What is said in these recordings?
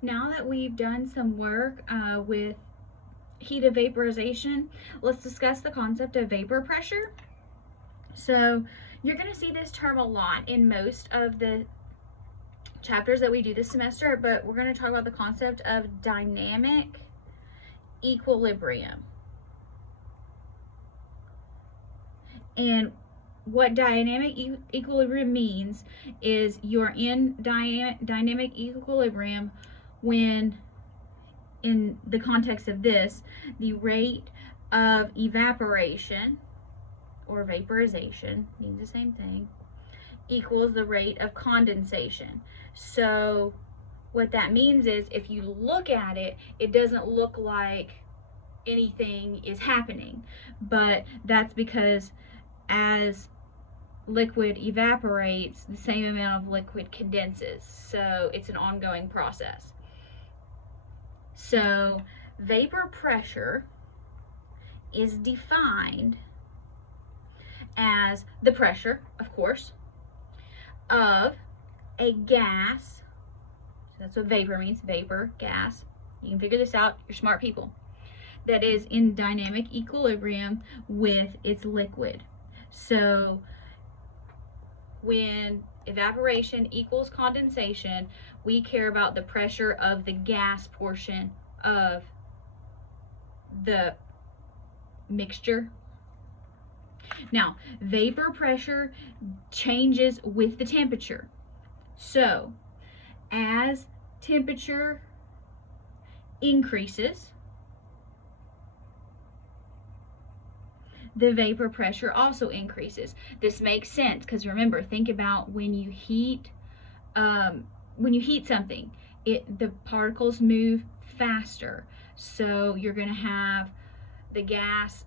Now that we've done some work with heat of vaporization, let's discuss the concept of vapor pressure. So you're going to see this term a lot in most of the chapters that we do this semester, but we're going to talk about the concept of dynamic equilibrium. And what dynamic equilibrium means is you're in dynamic equilibrium when, in the context of this, the rate of evaporation or vaporization, means the same thing, equals the rate of condensation. So what that means is if you look at it, it doesn't look like anything is happening, but that's because as liquid evaporates, the same amount of liquid condenses. So it's an ongoing process. So vapor pressure is defined as the pressure, of course, of a gas. So that's what vapor means, vapor, gas. You can figure this out, you're smart people. That is in dynamic equilibrium with its liquid. So when evaporation equals condensation, we care about the pressure of the gas portion of the mixture. Now, vapor pressure changes with the temperature. So, as temperature increases, the vapor pressure also increases. This makes sense because remember, think about when you heat something, the particles move faster. So you're going to have the gas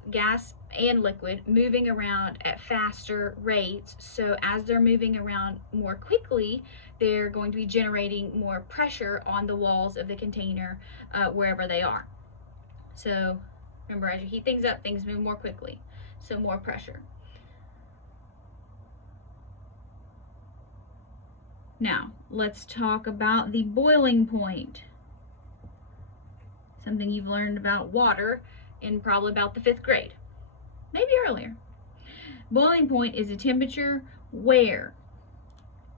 and liquid moving around at faster rates. So as they're moving around more quickly, they're going to be generating more pressure on the walls of the container wherever they are. So remember, as you heat things up, things move more quickly. So more pressure. Now, let's talk about the boiling point. Something you've learned about water in probably about the 5th grade, maybe earlier. Boiling point is a temperature where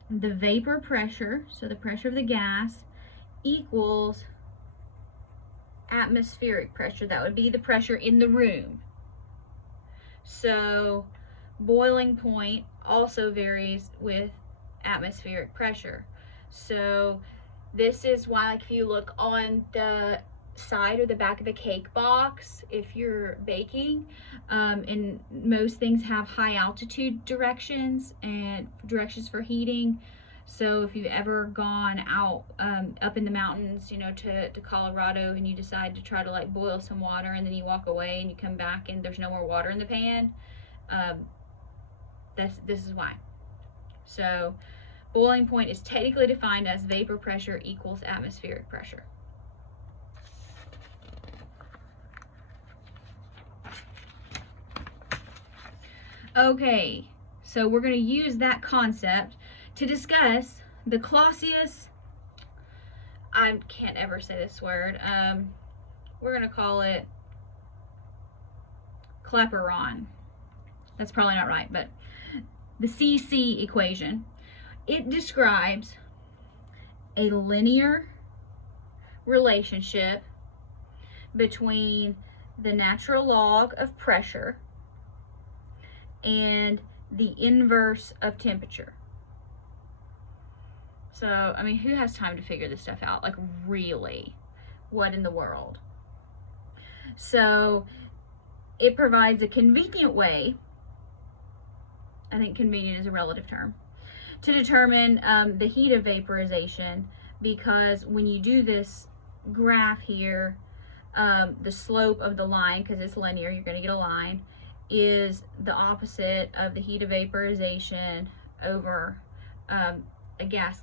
the vapor pressure, so the pressure of the gas, equals atmospheric pressure. That would be the pressure in the room. So boiling point also varies with atmospheric pressure. So this is why, like, if you look on the side or the back of a cake box, if you're baking, and most things have high altitude directions and directions for heating. So if you've ever gone out up in the mountains, you know, to Colorado, and you decide to try to like boil some water, and then you walk away and you come back and there's no more water in the pan, this is why. So boiling point is technically defined as vapor pressure equals atmospheric pressure. Okay, so we're going to use that concept to discuss the I can't ever say this word. We're going to call it Clapeyron. That's probably not right, but the CC equation. It describes a linear relationship between the natural log of pressure and the inverse of temperature. So, I mean, who has time to figure this stuff out? Like, really? What in the world? So, it provides a convenient way, I think convenient is a relative term, to determine the heat of vaporization, because when you do this graph here, the slope of the line, because it's linear, you're going to get a line, is the opposite of the heat of vaporization over the gas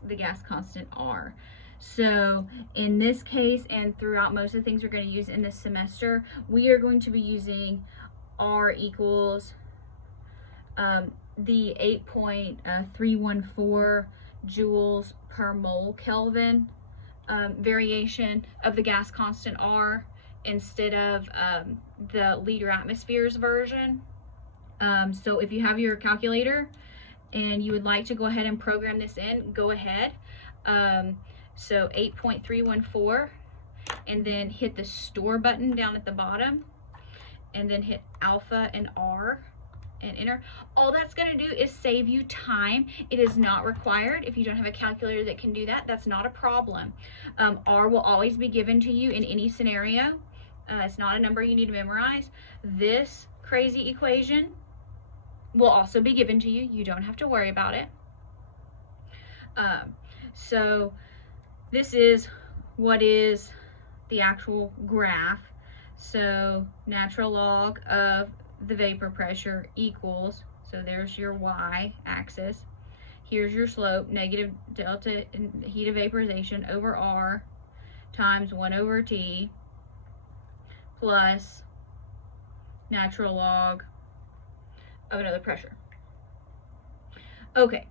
constant R. So in this case, and throughout most of the things we're going to use in this semester, we are going to be using R equals the 8.314 joules per mole Kelvin variation of the gas constant R instead of the liter atmospheres version. So if you have your calculator and you would like to go ahead and program this in, go ahead. So 8.314, and then hit the store button down at the bottom, and then hit alpha and R and enter. All that's going to do is save you time. It is not required. If you don't have a calculator that can do that, that's not a problem. R will always be given to you in any scenario. It's not a number you need to memorize. This crazy equation will also be given to you. You don't have to worry about it. So this is what is the actual graph. So natural log of the vapor pressure equals, so there's your y-axis. Here's your slope, negative delta in heat of vaporization over R times 1 over T plus natural log of another pressure. Okay,